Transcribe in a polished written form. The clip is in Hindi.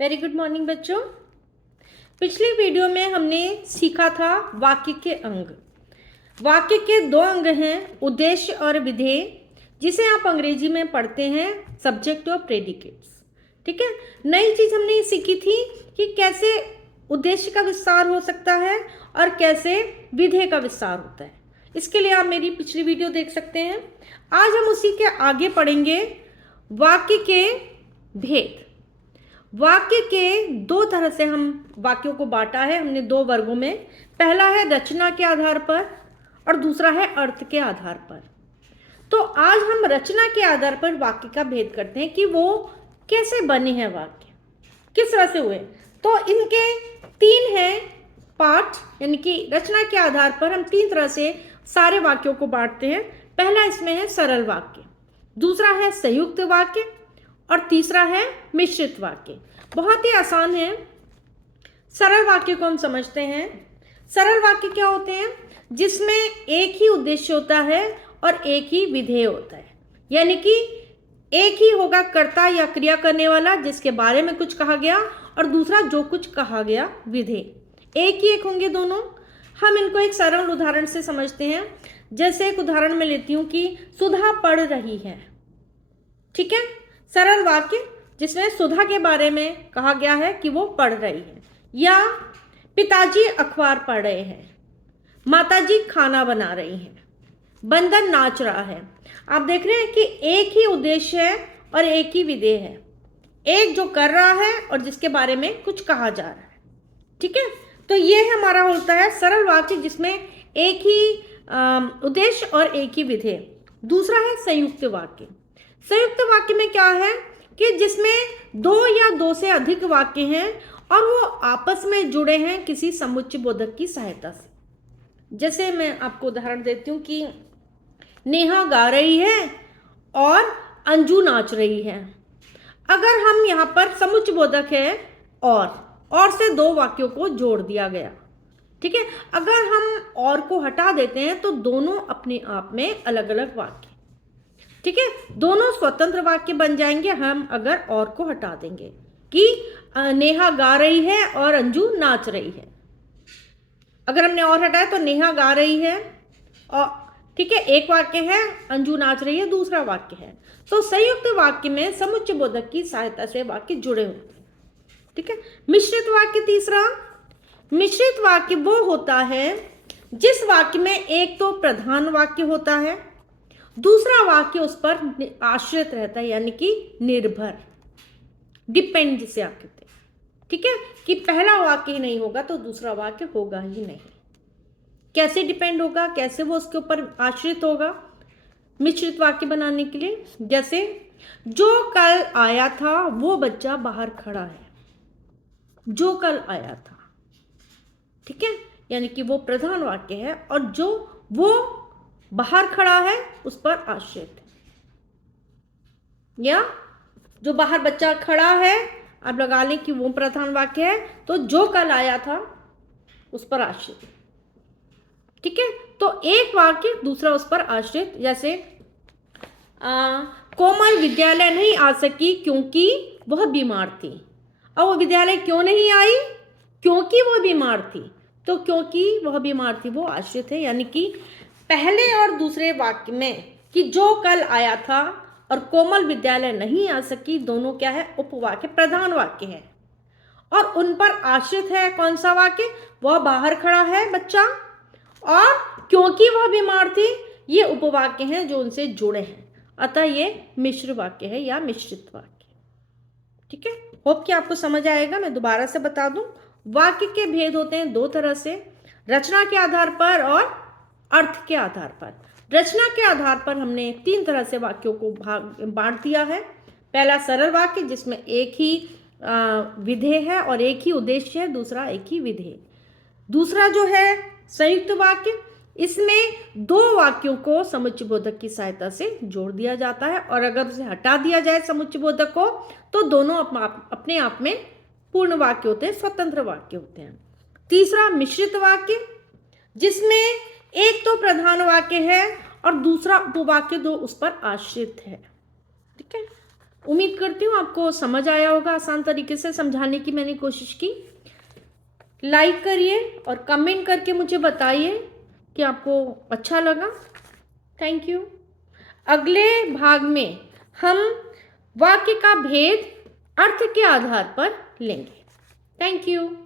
वेरी गुड मॉर्निंग बच्चों। पिछली वीडियो में हमने सीखा था वाक्य के अंग। वाक्य के दो अंग हैं, उद्देश्य और विधेय, जिसे आप अंग्रेजी में पढ़ते हैं सब्जेक्ट और प्रेडिकेट्स। ठीक है। नई चीज हमने ये सीखी थी कि कैसे उद्देश्य का विस्तार हो सकता है और कैसे विधेय का विस्तार होता है। इसके लिए आप मेरी पिछली वीडियो देख सकते हैं। आज हम उसी के आगे पढ़ेंगे वाक्य के भेद। वाक्य के दो तरह से हम वाक्यों को बांटा है हमने दो वर्गों में। पहला है रचना के आधार पर और दूसरा है अर्थ के आधार पर। तो आज हम रचना के आधार पर वाक्य का भेद करते हैं कि वो कैसे बने हैं, वाक्य किस तरह से हुए। तो इनके तीन हैं पार्ट, यानी कि रचना के आधार पर हम तीन तरह से सारे वाक्यों को बांटते हैं। पहला इसमें है सरल वाक्य, दूसरा है संयुक्त वाक्य और तीसरा है मिश्रित वाक्य। बहुत ही आसान है। सरल वाक्य को हम समझते हैं। सरल वाक्य क्या होते हैं? जिसमें एक ही उद्देश्य होता है और एक ही विधेय होता है, यानी कि एक ही होगा कर्ता या क्रिया करने वाला जिसके बारे में कुछ कहा गया, और दूसरा जो कुछ कहा गया विधेय। एक ही एक होंगे दोनों। हम इनको एक सरल उदाहरण से समझते हैं। जैसे एक उदाहरण में लेती हूँ कि सुधा पढ़ रही है। ठीक है, सरल वाक्य जिसमें सुधा के बारे में कहा गया है कि वो पढ़ रही है, या पिताजी अखबार पढ़ रहे हैं, माताजी खाना बना रही हैं, बंदर नाच रहा है। आप देख रहे हैं कि एक ही उद्देश्य है और एक ही विधेय है, एक जो कर रहा है और जिसके बारे में कुछ कहा जा रहा है। ठीक है, तो ये हमारा होता है सरल वाक्य जिसमें एक ही उद्देश्य और एक ही विधेय। दूसरा है संयुक्त वाक्य। संयुक्त वाक्य में क्या है कि जिसमें दो या दो से अधिक वाक्य हैं और वो आपस में जुड़े हैं किसी समुच्चय बोधक की सहायता से। जैसे मैं आपको उदाहरण देती हूँ कि नेहा गा रही है और अंजू नाच रही है। अगर हम यहाँ पर समुच्चय बोधक है और से दो वाक्यों को जोड़ दिया गया। ठीक है, अगर हम और को हटा देते हैं तो दोनों अपने आप में अलग अलग वाक्य, ठीक है, दोनों स्वतंत्र वाक्य बन जाएंगे हम अगर और को हटा देंगे कि नेहा गा रही है और अंजू नाच रही है। अगर हमने और हटाया तो नेहा गा रही है और ठीक है एक वाक्य है, अंजू नाच रही है दूसरा वाक्य है। तो संयुक्त वाक्य में समुच्चय बोधक की सहायता से वाक्य जुड़े होते हैं। ठीक है। मिश्रित वाक्य तीसरा। मिश्रित वाक्य वो होता है जिस वाक्य में एक तो प्रधान वाक्य होता है, दूसरा वाक्य उस पर आश्रित रहता है, यानी कि निर्भर, डिपेंड जिसे आप कहते हैं। ठीक है, कि पहला वाक्य ही नहीं होगा तो दूसरा वाक्य होगा ही नहीं। कैसे डिपेंड होगा, कैसे वो उसके ऊपर आश्रित होगा मिश्रित वाक्य बनाने के लिए? जैसे जो कल आया था वो बच्चा बाहर खड़ा है। जो कल आया था, ठीक है, यानी कि वो प्रधान वाक्य है और जो वो बाहर खड़ा है उस पर आश्रित है। या जो बाहर बच्चा खड़ा है आप लगा लें कि वो प्रधान वाक्य है, तो जो कल आया था उस पर आश्रित। ठीक है, तो एक वाक्य दूसरा उस पर आश्रित। जैसे कोमल विद्यालय नहीं आ सकी क्योंकि वह बीमार थी। अब वो विद्यालय क्यों नहीं आई? क्योंकि वो बीमार थी। तो क्योंकि वह बीमार थी वो आश्रित है, यानी कि पहले और दूसरे वाक्य में कि जो कल आया था और कोमल विद्यालय नहीं आ सकी, दोनों क्या है? उपवाक्य, प्रधान वाक्य है। और उन पर आश्रित है कौन सा वाक्य? वह बाहर खड़ा है बच्चा और क्योंकि वह बीमार थी, ये उपवाक्य हैं जो उनसे जुड़े हैं। अतः ये मिश्र वाक्य है या मिश्रित वाक्य। ठीक है, होप कि आपको समझ आएगा। मैं दोबारा से बता दूं, वाक्य के भेद होते हैं दो तरह से, रचना के आधार पर और अर्थ के आधार पर। रचना के आधार पर हमने तीन तरह से वाक्यों को बांट दिया है। पहला सरल वाक्य जिसमें एक ही विधेय है और एक ही उद्देश्य है, दूसरा एक ही विधेय। दूसरा जो है संयुक्त वाक्य, इसमें दो वाक्यों को समुच्चय बोधक की सहायता से जोड़ दिया जाता है और अगर उसे हटा दिया जाए समुच्चय बोधक को तो दोनों अपने आप में पूर्ण वाक्य होते हैं, स्वतंत्र वाक्य होते हैं। तीसरा मिश्रित वाक्य जिसमें एक तो प्रधान वाक्य है और दूसरा उपवाक्य दो उस पर आश्रित है। ठीक है, उम्मीद करती हूँ आपको समझ आया होगा। आसान तरीके से समझाने की मैंने कोशिश की। लाइक करिए और कमेंट करके मुझे बताइए कि आपको अच्छा लगा। Thank you. अगले भाग में हम वाक्य का भेद अर्थ के आधार पर लेंगे। Thank you.